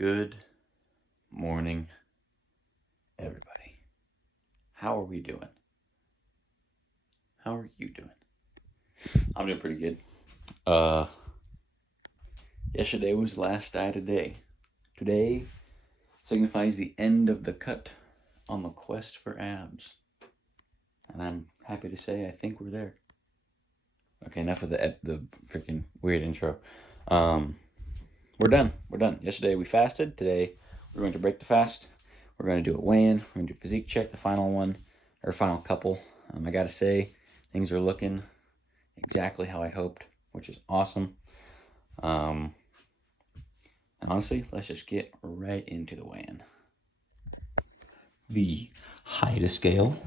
Good morning, everybody. How are we doing? How are you doing? I'm doing pretty good. Yesterday was the last day today. Today signifies the end of the cut on the quest for abs. And I'm happy to say I think we're there. Okay, enough of the freaking weird intro. We're done. We're done. Yesterday we fasted. Today we're going to break the fast. We're going to do a weigh-in. We're going to do a physique check, the final one, or final couple. I got to say, things are looking exactly how I hoped, which is awesome. And honestly, let's just get right into the weigh-in. The height scale.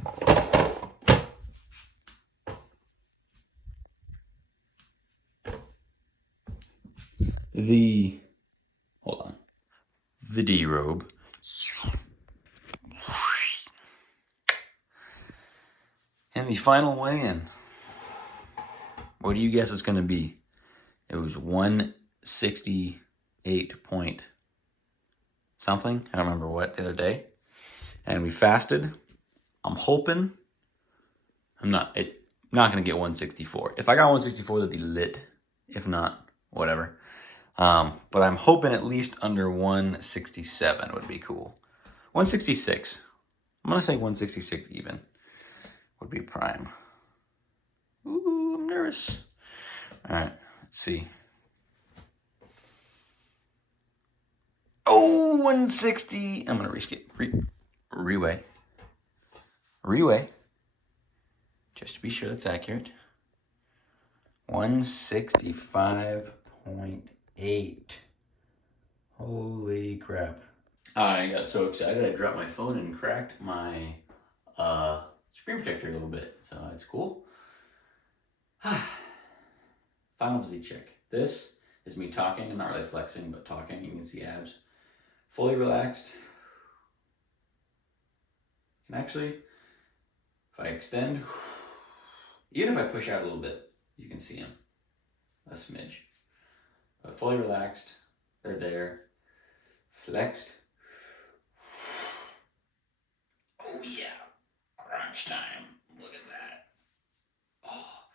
Hold on. The D-robe. And the final weigh-in. What do you guess it's going to be? It was 168 point something. I don't remember what the other day. And we fasted. I'm hoping I'm not going to get 164. If I got 164, that'd be lit. If not, whatever. But I'm hoping at least under 167 would be cool. 166. I'm going to say 166 even would be prime. Ooh, I'm nervous. All right, let's see. Oh, 160. I'm going to reweigh. Just to be sure that's accurate. 165.8. Holy crap. I got so excited I dropped my phone and cracked my screen protector a little bit. So it's cool. Final physique check. This is me talking. I'm not really flexing, but talking. You can see abs. Fully relaxed. Can actually, if I extend, even if I push out a little bit, you can see them. A smidge. But fully relaxed. They're there. Flexed. Oh yeah. Crunch time. Look at that. Oh.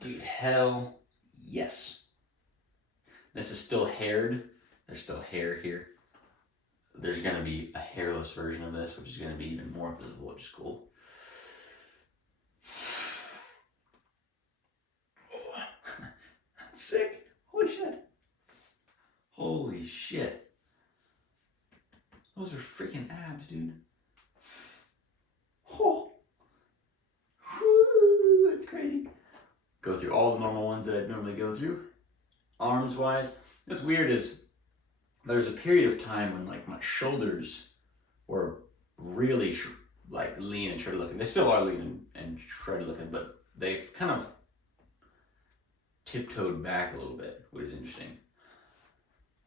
Dude, hell yes. This is still haired. There's still hair here. There's going to be a hairless version of this, which is going to be even more visible, which is cool. Oh, that's sick. Holy shit. Holy shit. Those are freaking abs, dude. Oh. Woo, that's crazy. Go through all the normal ones that I'd normally go through. Arms wise, what's weird is there's a period of time when like my shoulders were really like lean and shredded looking. They still are lean and shredded looking, but they've kind of tiptoed back a little bit, which is interesting.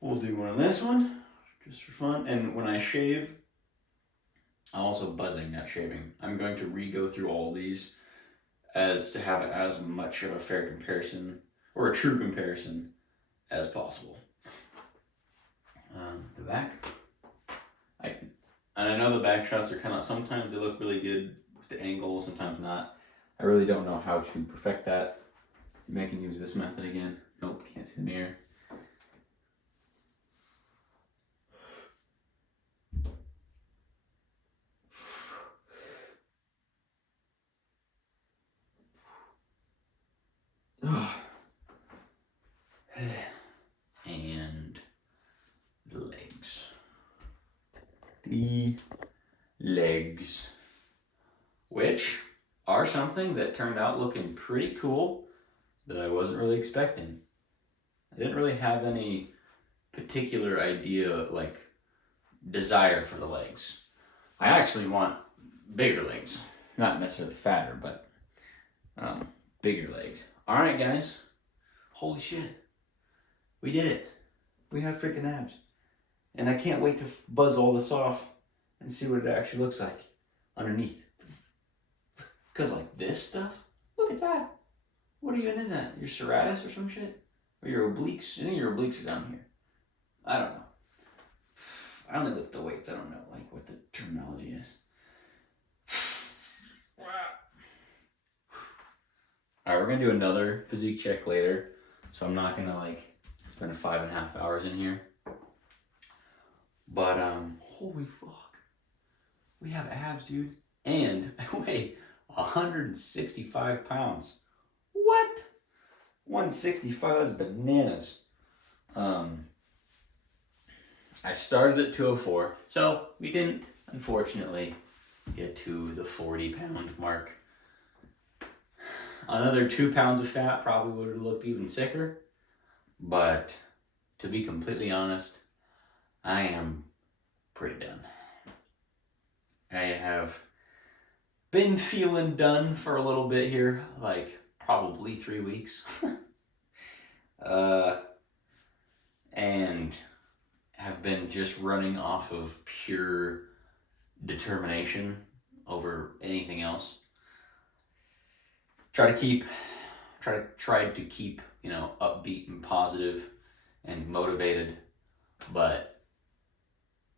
We'll do one on this one just for fun. And when I shave, I'm also buzzing, not shaving. I'm going to re-go through all these as to have as much of a fair comparison or a true comparison as possible. The back. And I know the back shots are kind of, sometimes they look really good with the angle, sometimes not. I really don't know how to perfect that. Maybe I can use this method again. Nope, can't see the mirror. And the legs. The legs. Which are something that turned out looking pretty cool that I wasn't really expecting. I didn't really have any particular idea, like desire for the legs. I actually want bigger legs. Not necessarily fatter, but bigger legs. All right, guys. Holy shit. We did it. We have freaking abs. And I can't wait to buzz all this off and see what it actually looks like underneath. Because like this stuff, look at that. What even is that? Your serratus or some shit? Or your obliques? I think your obliques are down here. I don't know. I only lift the weights. I don't know like what the terminology is. All right, we're gonna do another physique check later, so I'm not gonna like spend 5.5 hours in here. But holy fuck, we have abs, dude, and I weigh 165 pounds. What? 165? That's bananas. I started at 204, so we didn't, unfortunately, get to the 40-pound mark. Another 2 pounds of fat probably would have looked even sicker, but to be completely honest, I am pretty done. I have been feeling done for a little bit here, like probably 3 weeks. And have been just running off of pure determination over anything else. Try to keep, you know, upbeat and positive and motivated, but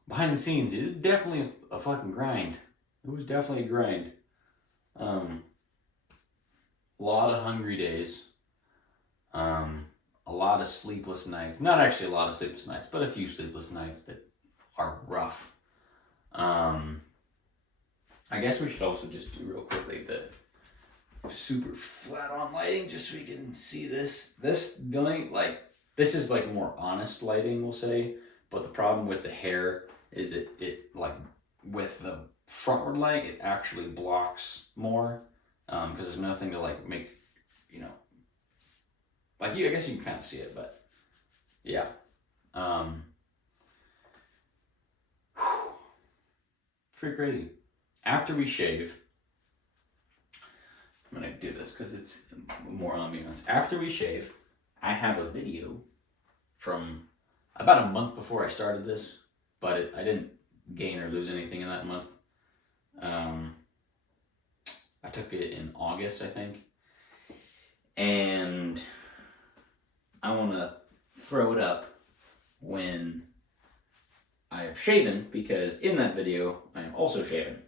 behind the scenes, it is definitely a fucking grind. It was definitely a grind. A lot of hungry days. A lot of sleepless nights. Not actually a lot of sleepless nights, but a few sleepless nights that are rough. I guess we should also just do real quickly the super flat on lighting just so we can see this. This is like more honest lighting, we'll say, but the problem with the hair is it like with the frontward light, it actually blocks more because there's nothing to like make, you know, like I guess you can kind of see it, but yeah. Pretty crazy. After we shave, I'm gonna do this because it's more ambiance. After we shave, I have a video from about a month before I started this, but I didn't gain or lose anything in that month. I took it in August, I think, and I want to throw it up when I have shaven, because in that video I am also shaven.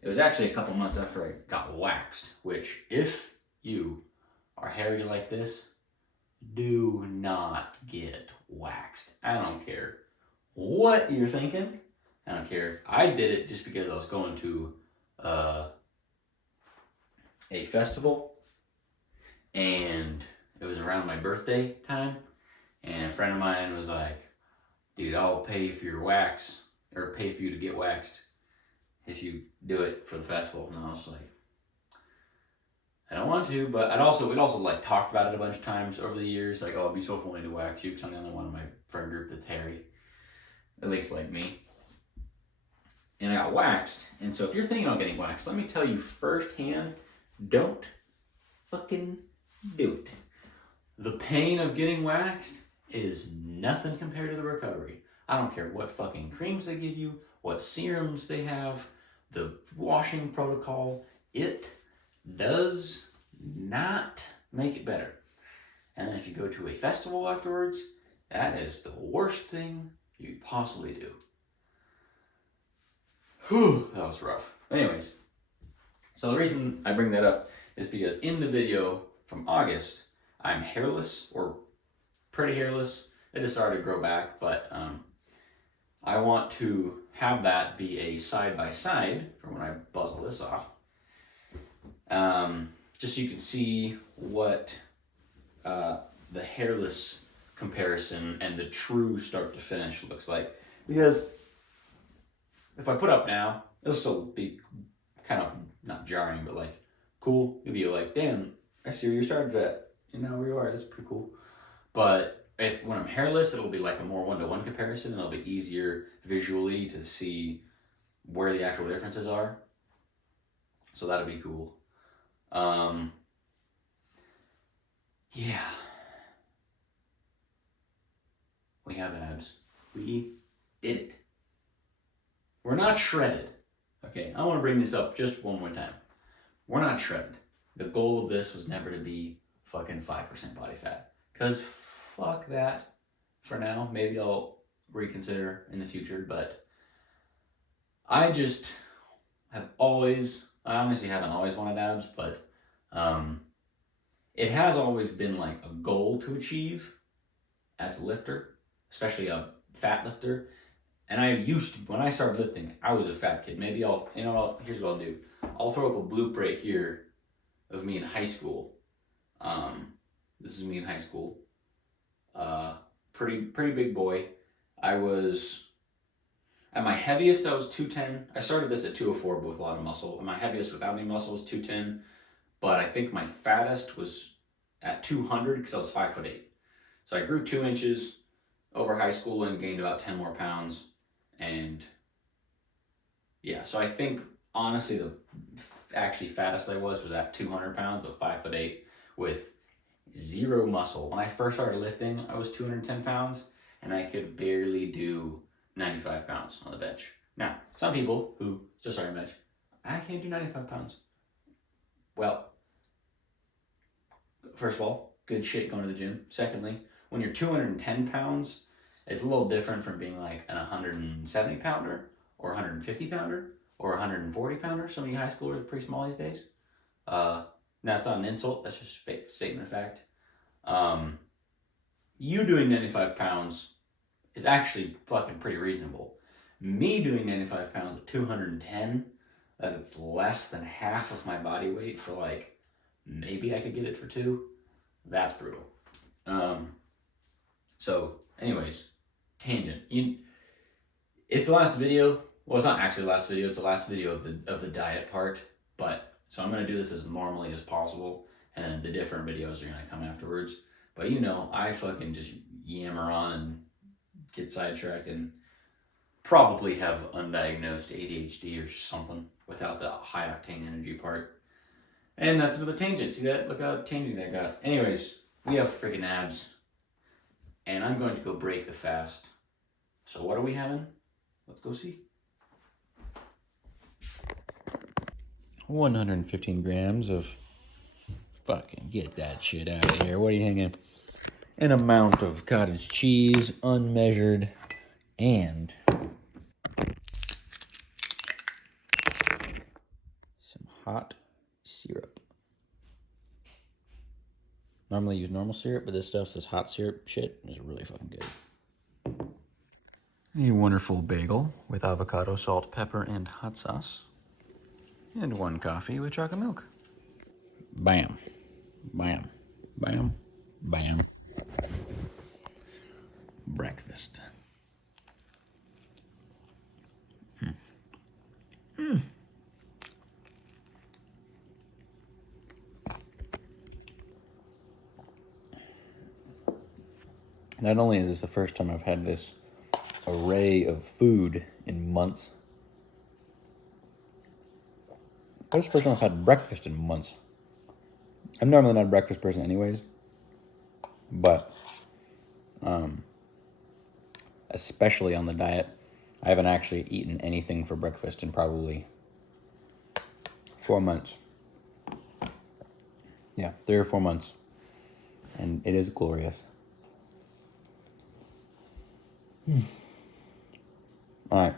It was actually a couple months after I got waxed, which if you are hairy like this, do not get waxed. I don't care what you're thinking. I don't care if I did it just because I was going to a festival and it was around my birthday time, and a friend of mine was like, dude, I'll pay for your wax, or pay for you to get waxed if you do it for the festival. And I was like, I don't want to, but we'd also like talked about it a bunch of times over the years, like, oh, it'd be so funny to wax you because I'm the only one in my friend group that's hairy, at least like me. And I got waxed, and so if you're thinking about getting waxed, let me tell you firsthand, don't fucking do it. The pain of getting waxed is nothing compared to the recovery. I don't care what fucking creams they give you, what serums they have, the washing protocol. It does not make it better. And then if you go to a festival afterwards, that is the worst thing you could possibly do. Whew, that was rough. Anyways, so the reason I bring that up is because in the video from August, I'm hairless, or pretty hairless. It just started to grow back, but I want to have that be a side-by-side from when I buzz all this off. Just so you can see what the hairless comparison and the true start to finish looks like. Because if I put up now, it'll still be kind of not jarring, but like cool. You'll be like, damn, I see where you started at. You know where you are. That's pretty cool. But when I'm hairless, it'll be like a more one-to-one comparison, and it'll be easier visually to see where the actual differences are. So that'll be cool. Yeah. We have abs. We did it. We're not shredded. Okay, I want to bring this up just one more time. We're not shredded. The goal of this was never to be fucking 5% body fat. because fuck that for now. Maybe I'll reconsider in the future, but I just have always, I honestly haven't always wanted abs, but it has always been like a goal to achieve as a lifter, especially a fat lifter. And I used to, when I started lifting, I was a fat kid. Maybe I'll, here's what I'll do. I'll throw up a bloop right here of me in high school. This is me in high school. Pretty big boy. I was, at my heaviest, I was 210. I started this at 204, but with a lot of muscle. And my heaviest without any muscle was 210. But I think my fattest was at 200 because I was 5'8". So I grew 2 inches over high school and gained about 10 more pounds. And yeah, so I think honestly the actually fattest I was at 200 pounds, but 5'8" with zero muscle. When I first started lifting, I was 210 pounds and I could barely do 95 pounds on the bench. Now, some people who just started bench, I can't do 95 pounds. Well, first of all, good shit going to the gym. Secondly, when you're 210 pounds, it's a little different from being like an 170 pounder or 150 pounder or 140 pounder. Some of you high schoolers are pretty small these days. That's not an insult. That's just a statement of fact. You doing 95 pounds is actually fucking pretty reasonable. Me doing 95 pounds at 210, that's less than half of my body weight for like, maybe I could get it for 2. That's brutal. So anyways, tangent. It's the last video. Well, it's not actually the last video. It's the last video of the diet part. But so I'm gonna do this as normally as possible, and then the different videos are gonna come afterwards. But I fucking just yammer on and get sidetracked and probably have undiagnosed ADHD or something without the high octane energy part. And that's another tangent. See that? Look how tangent that got. Anyways, we have freaking abs. And I'm going to go break the fast. So what are we having? Let's go see. 115 grams of fucking get that shit out of here. What are you hanging? An amount of cottage cheese, unmeasured, and some hot syrup. Normally use normal syrup, but this hot syrup shit is really fucking good. A wonderful bagel with avocado, salt, pepper, and hot sauce. And 1 coffee with chocolate milk. Bam. Bam. Bam. Bam. Breakfast. Not only is this the first time I've had this array of food in months, but it's the first time I've had breakfast in months. I'm normally not a breakfast person anyways, but especially on the diet, I haven't actually eaten anything for breakfast in probably 4 months. Yeah, 3 or 4 months. And it is glorious. All right.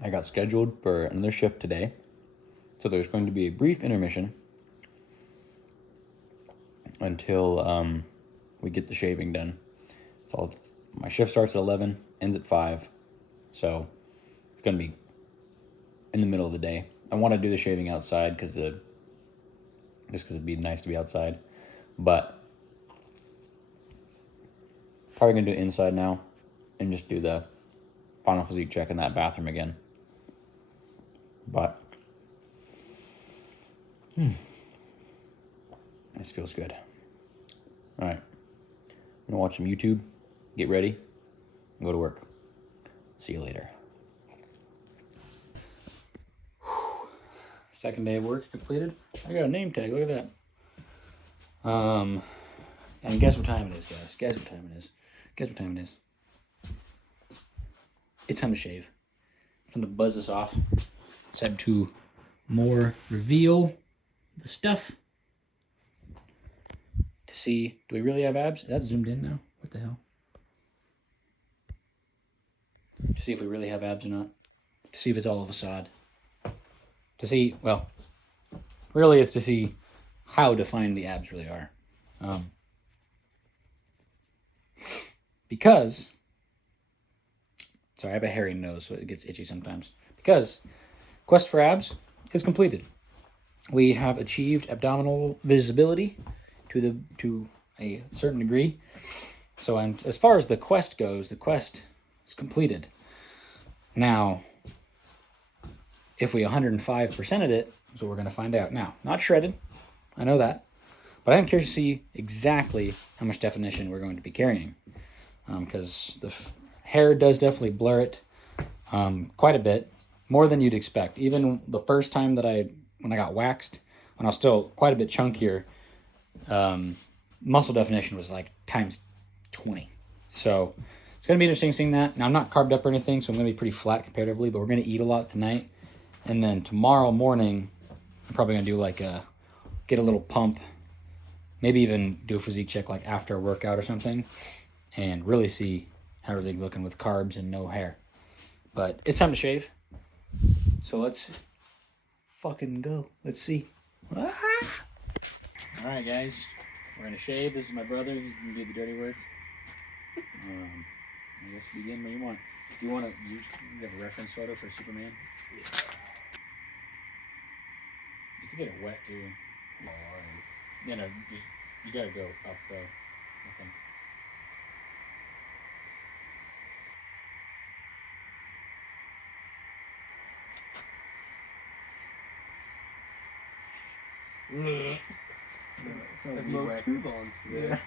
I got scheduled for another shift today. So there's going to be a brief intermission until we get the shaving done. So my shift starts at 11, ends at 5. So it's going to be in the middle of the day. I want to do the shaving outside just because it'd be nice to be outside. But probably going to do it inside now and just do the final physique check in that bathroom again. But this feels good. All right. I'm going to watch some YouTube, get ready, and go to work. See you later. Second day of work completed. I got a name tag. Look at that. And guess what time it is, guys? Guess what time it is? Guess what time it is? It's time to shave. I'm going to buzz this off. It's time to more reveal the stuff to see, do we really have abs? That's zoomed in now. What the hell? To see if we really have abs or not. To see if it's all a facade. To see, well, really it's to see how defined the abs really are. Because, sorry, I have a hairy nose, so it gets itchy sometimes. Because Quest for Abs is completed. We have achieved abdominal visibility to a certain degree. So as far as the quest goes, the quest is completed. Now, if we 105%ed it, is what we're going to find out. Now, not shredded, I know that, but I am curious to see exactly how much definition we're going to be carrying. Because the hair does definitely blur it quite a bit, more than you'd expect. Even the first time that when I got waxed, when I was still quite a bit chunkier, muscle definition was like times 20. So it's going to be interesting seeing that. Now, I'm not carved up or anything, so I'm going to be pretty flat comparatively, but we're going to eat a lot tonight. And then tomorrow morning, I'm probably going to do get a little pump, maybe even do a physique check like after a workout or something, and really see how everything's looking with carbs and no hair. But it's time to shave. So let's fucking go. Let's see. All right, guys. We're going to shave. This is my brother. He's going to do the dirty work. I guess begin when you want. Do you want to use, you have a reference photo for Superman? Yeah. You can get it wet, too. Yeah, no, you got to go up, though, I think. Yeah.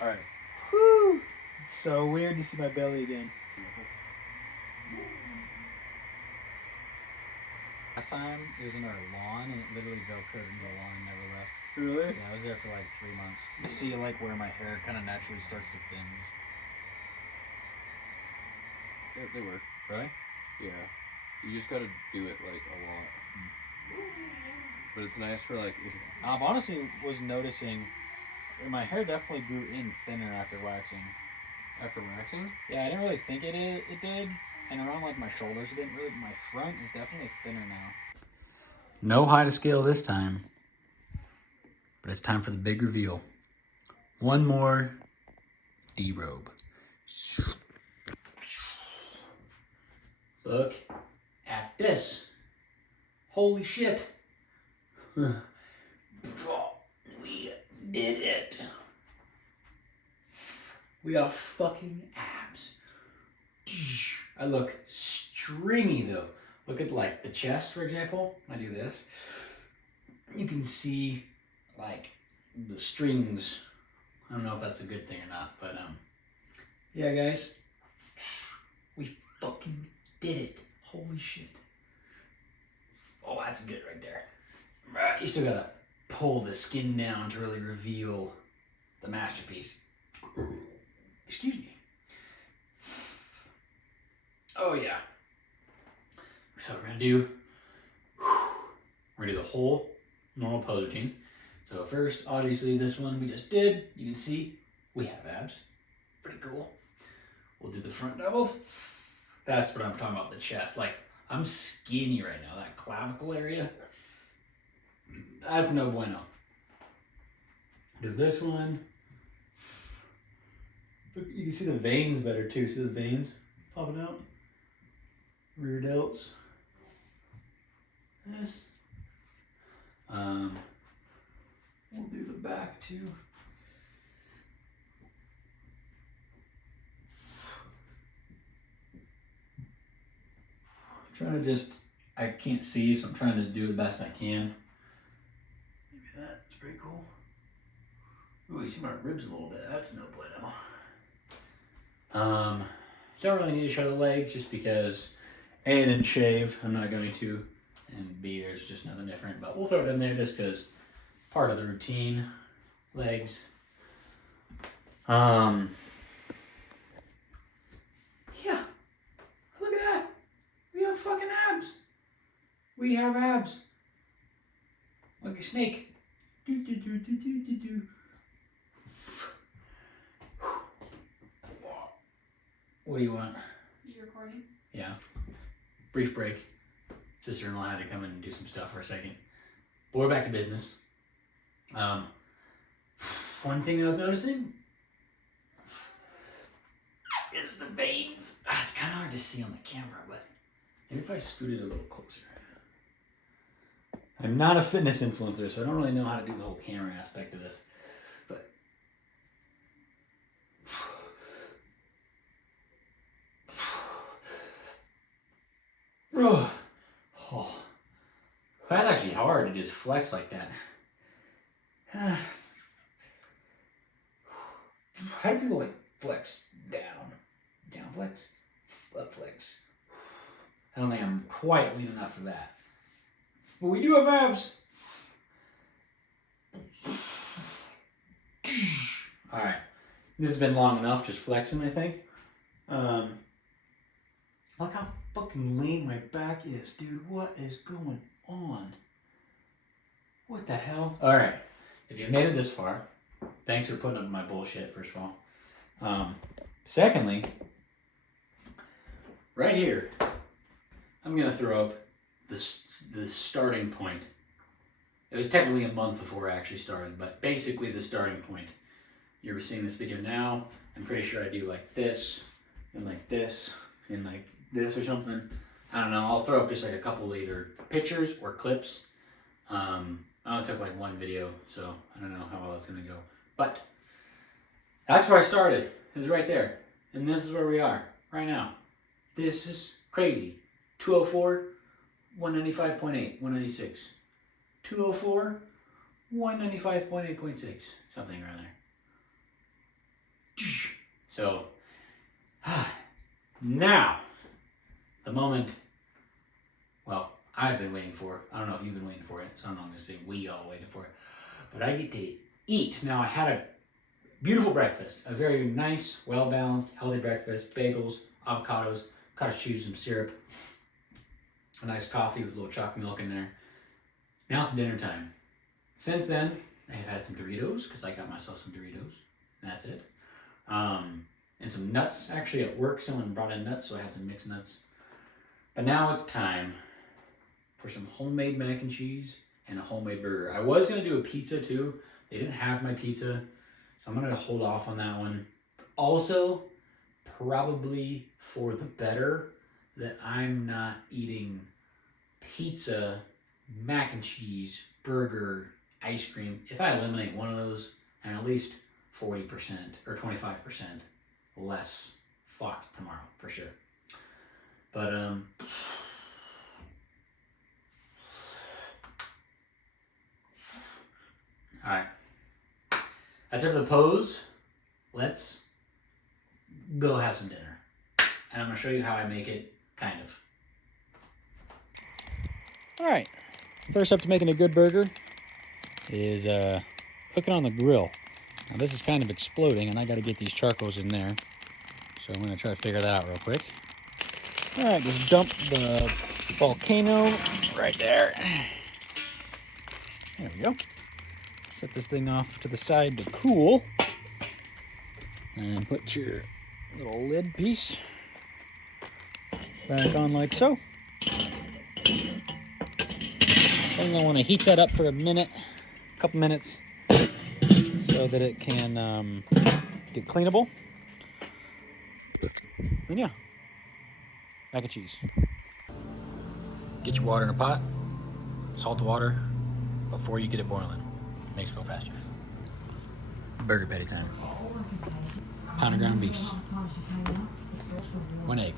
All right. Whew. It's so weird to see my belly again. Last time it was in our lawn and it literally velcroed into the lawn and never left. Really? Yeah, I was there for like 3 months. You see like where my hair kind of naturally starts to thin. They work. Really? Yeah. You just gotta do it like a lot. But it's nice for like. I honestly was noticing my hair definitely grew in thinner after waxing. After waxing? Yeah, I didn't really think it did. And around like my shoulders, it didn't really. My front is definitely thinner now. No high to scale this time. But it's time for the big reveal. One more derobe. Look at this. Holy shit. We did it. We got fucking abs. I look stringy though. Look at like the chest, for example. When I do this, you can see like the strings. I don't know if that's a good thing or not, but yeah, guys, we fucking did it. Holy shit. Oh, that's good right there. You still gotta pull the skin down to really reveal the masterpiece. Excuse me. Oh yeah. So we're gonna do the whole normal pose routine. So first, obviously this one we just did. You can see we have abs. Pretty cool. We'll do the front double. That's what I'm talking about, the chest. Like, I'm skinny right now. That clavicle area, that's no bueno. Do this one. Look, you can see the veins better too. See the veins popping out? Rear delts. This. We'll do the back too. I'm trying to just, I can't see, so I'm trying to just do the best I can. Maybe that's pretty cool. Ooh, you see my ribs a little bit. That's no bueno. Don't really need to show the legs just because A, I didn't shave. I'm not going to. And B, there's just nothing different. But we'll throw it in there just because part of the routine. Legs. Yeah. Look at that. We have fucking abs. We have abs. Like a snake. Do, do, do, do, do, do, do. What do you want? You recording? Yeah. Brief break. Sister-in-law had to come in and do some stuff for a second. But we're back to business. One thing I was noticing is the veins. It's kind of hard to see on the camera, but maybe if I scoot it a little closer. I'm not a fitness influencer, so I don't really know how to do the whole camera aspect of this. But oh, that's actually hard to just flex like that. How do people like flex down flex, up flex? I don't think I'm quite lean enough for that. But we do have abs. All right, this has been long enough just flexing, I think. Look how fucking lean my back is, dude. What is going on? What the hell? All right, if you've made it this far, thanks for putting up with my bullshit, first of all. Secondly, right here, I'm gonna throw up the starting point. It was technically a month before I actually started, but basically the starting point. You're seeing this video now. I'm pretty sure I do like this, and like this, and like this or something. I don't know. I'll throw up just like a couple of either pictures or clips. I only took like one video, so I don't know how well that's gonna go. But that's where I started. It's right there. And this is where we are right now. This is crazy. 204, 195.8, 196. 204, 195.8.6. Something around there. So, now, the moment, well, I've been waiting for. I don't know if you've been waiting for it, so I'm not going to say we all waiting for it. But I get to eat. Now, I had a beautiful breakfast. A very nice, well-balanced, healthy breakfast. Bagels, avocados, cottage cheese, some syrup. A nice coffee with a little chocolate milk in there. Now it's dinner time. Since then, I have had some Doritos, because I got myself some Doritos. That's it. And some nuts. Actually, at work, someone brought in nuts, so I had some mixed nuts. But now it's time for some homemade mac and cheese and a homemade burger. I was going to do a pizza, too. They didn't have my pizza, so I'm going to hold off on that one. Also, probably for the better that I'm not eating pizza, mac and cheese, burger, ice cream. If I eliminate one of those, I'm at least 40% or 25% less fucked tomorrow, for sure. But, alright. That's it for the pose. Let's go have some dinner. And I'm going to show you how I make it, kind of. Alright. First up to making a good burger is cooking on the grill. Now this is kind of exploding and I got to get these charcoals in there. So I'm going to try to figure that out real quick. Alright, just dump the volcano right there. There we go. Set this thing off to the side to cool. And put your little lid piece back on like so. I'm going to want to heat that up for a couple minutes, so that it can get cleanable. And yeah, mac and cheese. Get your water in a pot, salt the water before you get it boiling. Makes it go faster. Burger patty time. Pound of ground beef. 1 egg.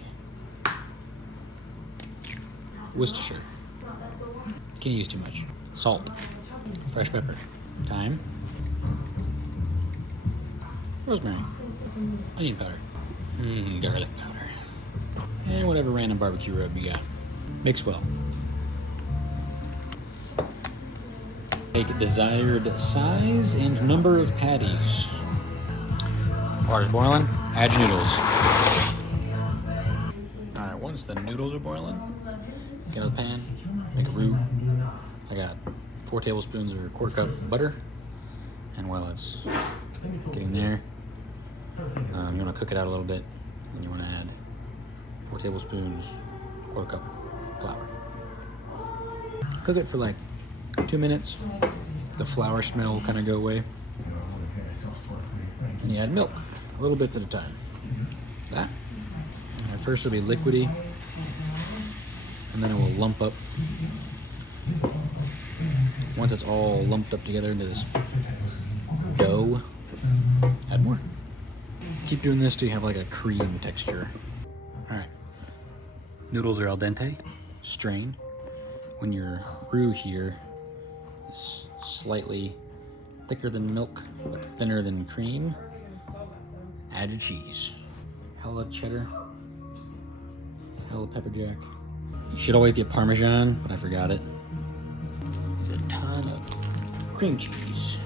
Worcestershire. Can't use too much. Salt. Fresh pepper. Thyme. Rosemary. Onion powder. Garlic powder. And whatever random barbecue rub you got. Mix well. Make a desired size and number of patties. Water's boiling. Add your noodles. Alright, once the noodles are boiling, get out of the pan, make a roux. I got 4 tablespoons or a quarter cup butter. And while it's getting there, you want to cook it out a little bit. And you want to add 4 tablespoons, quarter cup flour. Cook it for like 2 minutes. The flour smell will kind of go away. And you add milk, little bits at a time. That. And at first it'll be liquidy, and then it will lump up. Once it's all lumped up together into this dough, add more. Keep doing this till you have like a cream texture. All right. Noodles are al dente, strain. When your roux here is slightly thicker than milk, but thinner than cream, add your cheese. Hella cheddar, hella pepper jack. You should always get Parmesan, but I forgot it. There's a ton of cream cheese.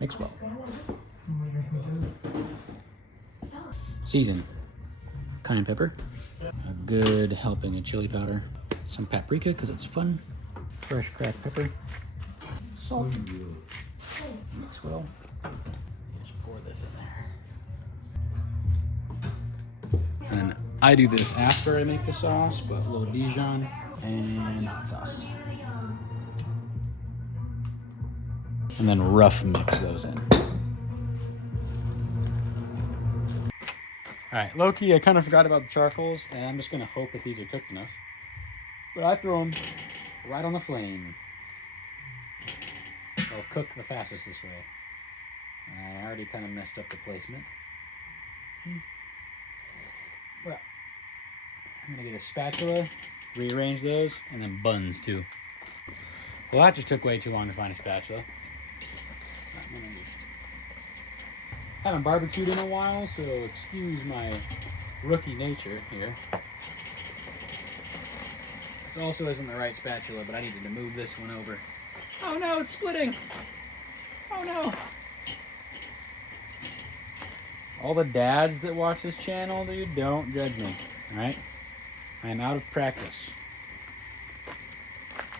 Mix well. Season. Cayenne pepper. A good helping of chili powder. Some paprika because it's fun. Fresh cracked pepper. Salt. Mix well. Just pour this in there. And I do this after I make the sauce, but a little Dijon and hot sauce. And then rough mix those in. All right, low-key, I kind of forgot about the charcoals, and I'm just gonna hope that these are cooked enough. But I throw them right on the flame. They'll cook the fastest this way. I already kind of messed up the placement. Well, I'm gonna get a spatula, rearrange those, and then buns too. Well, that just took way too long to find a spatula. Haven't barbecued in a while, so excuse my rookie nature here. This also isn't the right spatula, but I needed to move this one over. Oh no, it's splitting! Oh no! All the dads that watch this channel, dude, don't judge me, alright? I am out of practice.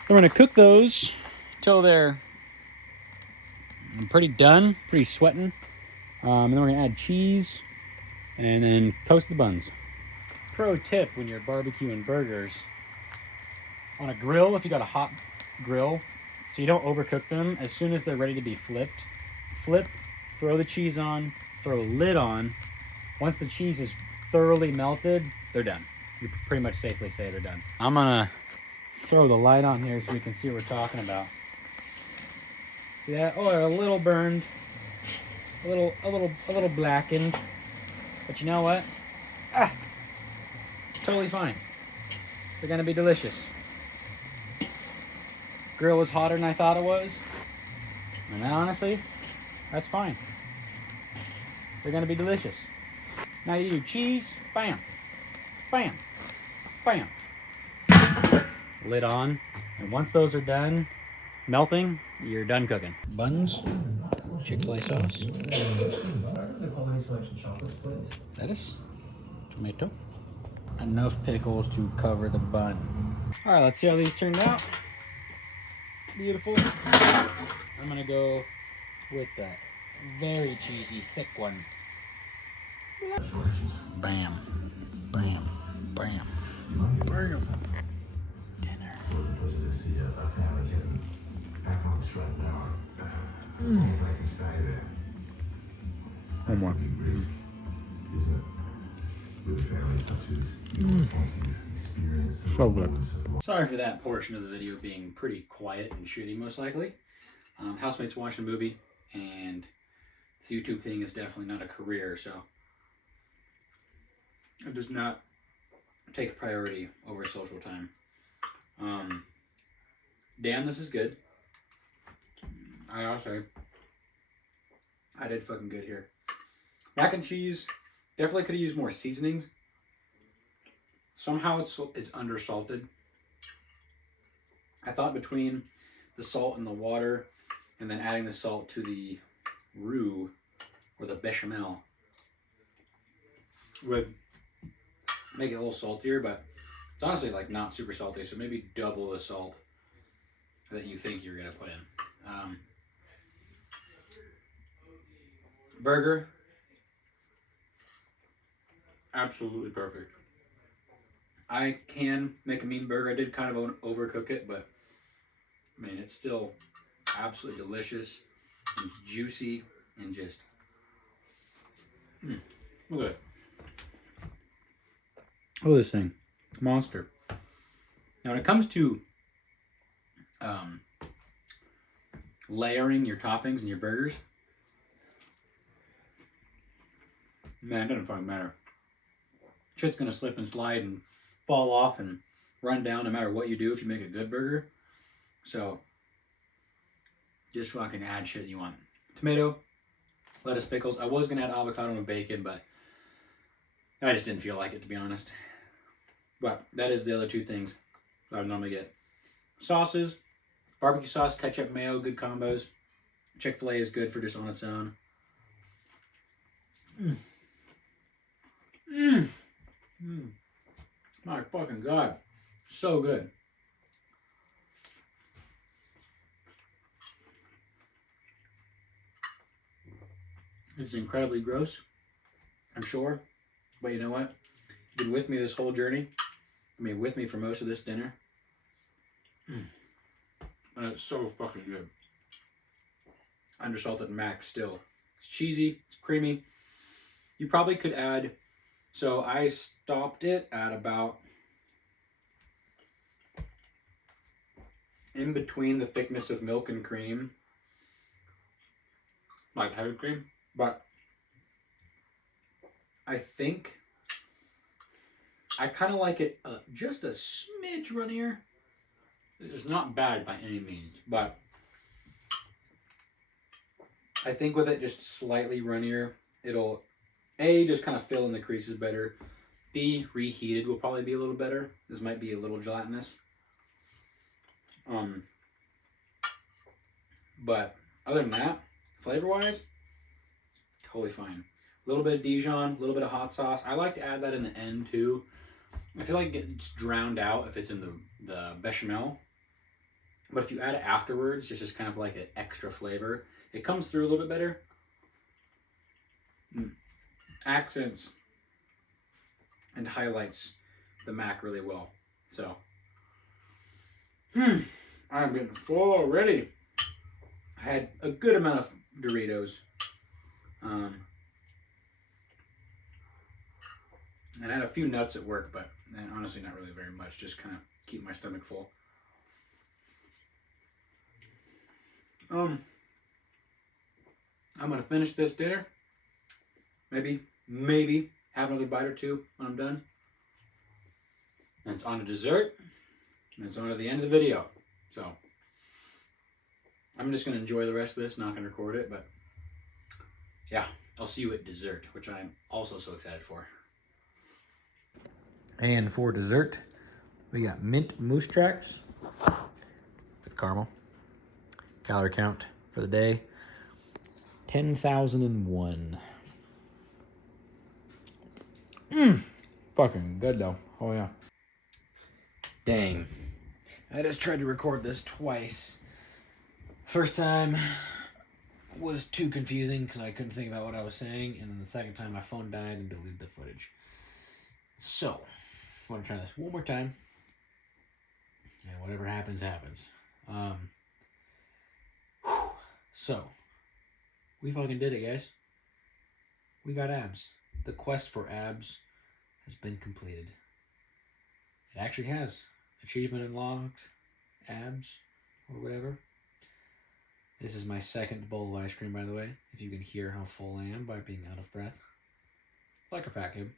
We're gonna cook those till they're pretty done, pretty sweating. And then we're gonna add cheese and then toast the buns. Pro tip when you're barbecuing burgers, on a grill, if you got a hot grill, so you don't overcook them, as soon as they're ready to be flipped, flip, throw the cheese on, throw a lid on. Once the cheese is thoroughly melted, they're done. You pretty much safely say they're done. I'm gonna throw the light on here so we can see what we're talking about. See that? Oh, they're a little burned. A little blackened, but you know what? Totally fine. They're gonna be delicious. Grill was hotter than I thought it was, and honestly, that's fine. They're gonna be delicious. Now you do cheese, bam, bam, bam. Lid on, and once those are done melting, you're done cooking. Buns. Chick-fil-A sauce. Lettuce. Tomato. Enough pickles to cover the bun. All right, let's see how these turned out. Beautiful. I'm gonna go with that very cheesy, thick one. Bam. Bam. Bam. Bam. Dinner. One more. So good. Sorry for that portion of the video being pretty quiet and shitty, most likely. Housemates watching a movie, and this YouTube thing is definitely not a career, so it does not take priority over social time. Damn, this is good. I gotta say, I did fucking good here. Mac and cheese, definitely could have used more seasonings. Somehow it's undersalted. I thought between the salt and the water, and then adding the salt to the roux or the bechamel, would make it a little saltier, but it's honestly like not super salty, so maybe double the salt that you think you're gonna put in. Burger, absolutely perfect. I can make a mean burger. I did kind of overcook it, but I mean, it's still absolutely delicious and juicy and just look at it. Look at this thing, monster. Now, when it comes to layering your toppings and your burgers, man, it doesn't fucking matter. Shit's gonna slip and slide and fall off and run down no matter what you do if you make a good burger. So just fucking add shit you want. Tomato, lettuce, pickles. I was gonna add avocado and bacon, but I just didn't feel like it, to be honest. But that is the other two things I would normally get. Sauces, barbecue sauce, ketchup, mayo, good combos. Chick-fil-A is good for just on its own. My fucking God. So good. This is incredibly gross, I'm sure. But you know what? You've been with me this whole journey. I mean, with me for most of this dinner. And it's so fucking good. Undersalted mac still. It's cheesy, it's creamy. You probably could add, so I stopped it at about in between the thickness of milk and cream. Like heavy cream. But I think I kind of like it just a smidge runnier. It's not bad by any means, but I think with it just slightly runnier, it'll A, just kind of fill in the creases better. B, reheated will probably be a little better. This might be a little gelatinous. But other than that, flavor-wise, totally fine. A little bit of Dijon, a little bit of hot sauce. I like to add that in the end too. I feel like it's drowned out if it's in the bechamel. But if you add it afterwards, it's just kind of like an extra flavor. It comes through a little bit better. Accents and highlights the mac really well. So, I'm getting full already. I had a good amount of Doritos. And I had a few nuts at work, but honestly not really very much. Just kind of keep my stomach full. I'm gonna finish this dinner. Maybe have another bite or two when I'm done. And it's on to dessert. And it's on to the end of the video. So I'm just gonna enjoy the rest of this, not gonna record it, but yeah, I'll see you at dessert, which I'm also so excited for. And for dessert, we got mint moose tracks with caramel. Calorie count for the day, 10,001. Fucking good though. Oh yeah. Dang. I just tried to record this twice. First time was too confusing because I couldn't think about what I was saying, and then the second time my phone died and deleted the footage. So, I want to try this one more time, and whatever happens, happens. So, we fucking did it, guys. We got abs. The quest for abs has been completed. It actually has. Achievement unlocked. Abs. Or whatever. This is my second bowl of ice cream, by the way. If you can hear how full I am by being out of breath. Like a fat kid.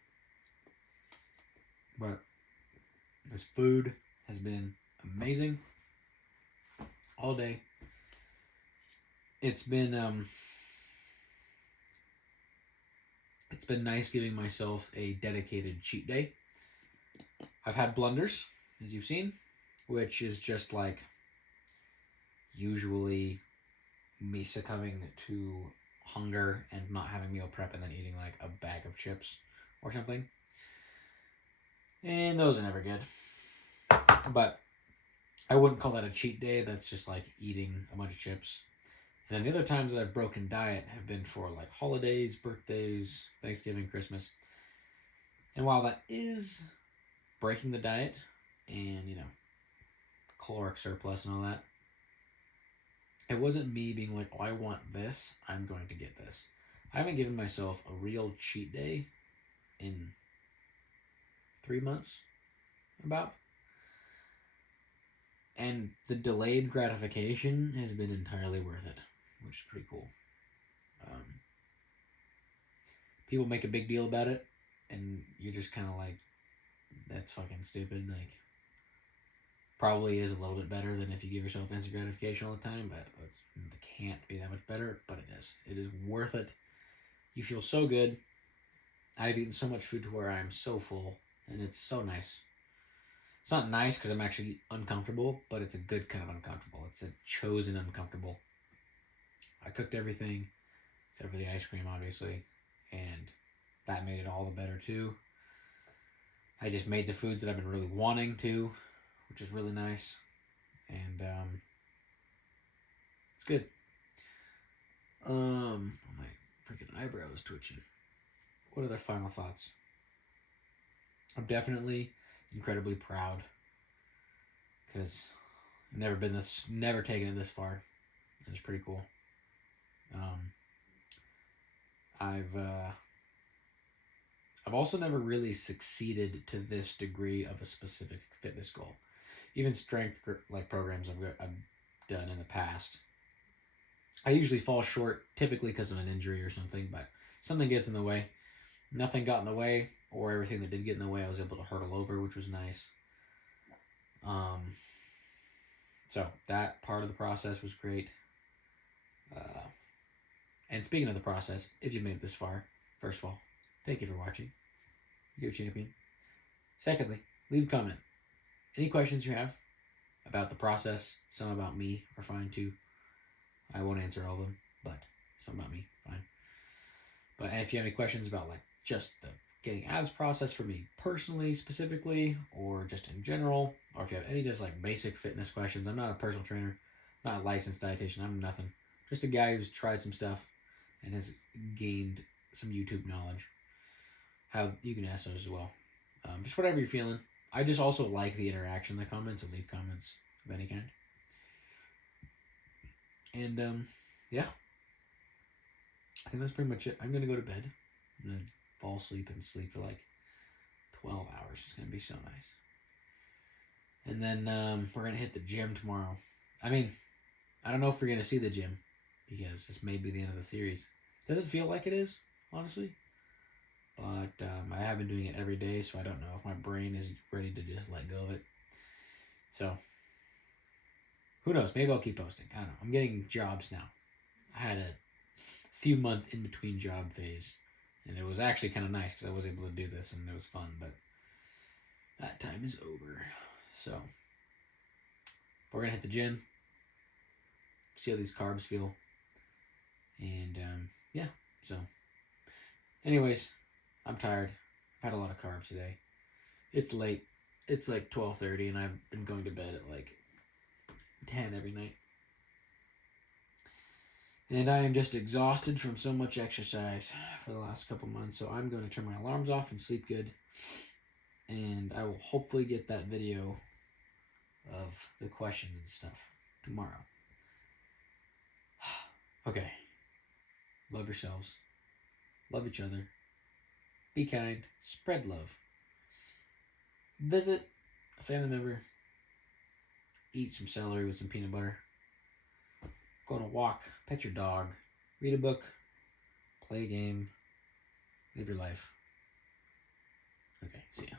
But this food has been amazing. All day. It's been nice giving myself a dedicated cheat day. I've had blunders, as you've seen, which is just like usually me succumbing to hunger and not having meal prep and then eating like a bag of chips or something. And those are never good. But I wouldn't call that a cheat day. That's just like eating a bunch of chips. And then the other times that I've broken diet have been for like holidays, birthdays, Thanksgiving, Christmas. And while that is breaking the diet and, caloric surplus and all that, it wasn't me being like, oh, I want this, I'm going to get this. I haven't given myself a real cheat day in 3 months, about. And the delayed gratification has been entirely worth it, which is pretty cool. People make a big deal about it, and you're just kind of like, that's fucking stupid. Like, probably is a little bit better than if you give yourself instant gratification all the time, but it can't be that much better, but it is. It is worth it. You feel so good. I've eaten so much food to where I'm so full, and it's so nice. It's not nice because I'm actually uncomfortable, but it's a good kind of uncomfortable. It's a chosen uncomfortable. I cooked everything, except for the ice cream, obviously, and that made it all the better, too. I just made the foods that I've been really wanting to, which is really nice, and it's good. My freaking eyebrow is twitching. What are their final thoughts? I'm definitely incredibly proud because I've never taken it this far. It's pretty cool. I've also never really succeeded to this degree of a specific fitness goal. Even strength programs I've done in the past, I usually fall short, typically because of an injury or something, but something gets in the way. Nothing got in the way, or everything that did get in the way I was able to hurdle over, which was nice. So that part of the process was great. And speaking of the process, if you made it this far, first of all, thank you for watching. You're a champion. Secondly, leave a comment. Any questions you have about the process, some about me are fine too. I won't answer all of them, but some about me, fine. But if you have any questions about like just the getting abs process for me personally, specifically, or just in general, or if you have any just like basic fitness questions, I'm not a personal trainer, not a licensed dietitian, I'm nothing. Just a guy who's tried some stuff and has gained some YouTube knowledge. You can ask those as well. Just whatever you're feeling. I just also like the interaction in the comments, so leave comments of any kind. And yeah, I think that's pretty much it. I'm gonna go to bed. I'm gonna fall asleep and sleep for like 12 hours. It's gonna be so nice. And then we're gonna hit the gym tomorrow. I mean, I don't know if we're gonna see the gym because this may be the end of the series. Doesn't feel like it is, honestly. But I have been doing it every day, so I don't know if my brain is ready to just let go of it. So, who knows? Maybe I'll keep posting. I don't know. I'm getting jobs now. I had a few month in between job phase, and it was actually kind of nice because I was able to do this and it was fun, but that time is over. So, we're going to hit the gym, see how these carbs feel, and yeah, so anyways, I'm tired. I've had a lot of carbs today. It's late. It's like 12:30 and I've been going to bed at like 10 every night. And I am just exhausted from so much exercise for the last couple months, so I'm going to turn my alarms off and sleep good. And I will hopefully get that video of the questions and stuff tomorrow. Okay. Love yourselves. Love each other. Be kind. Spread love. Visit a family member. Eat some celery with some peanut butter. Go on a walk. Pet your dog. Read a book. Play a game. Live your life. Okay, see ya.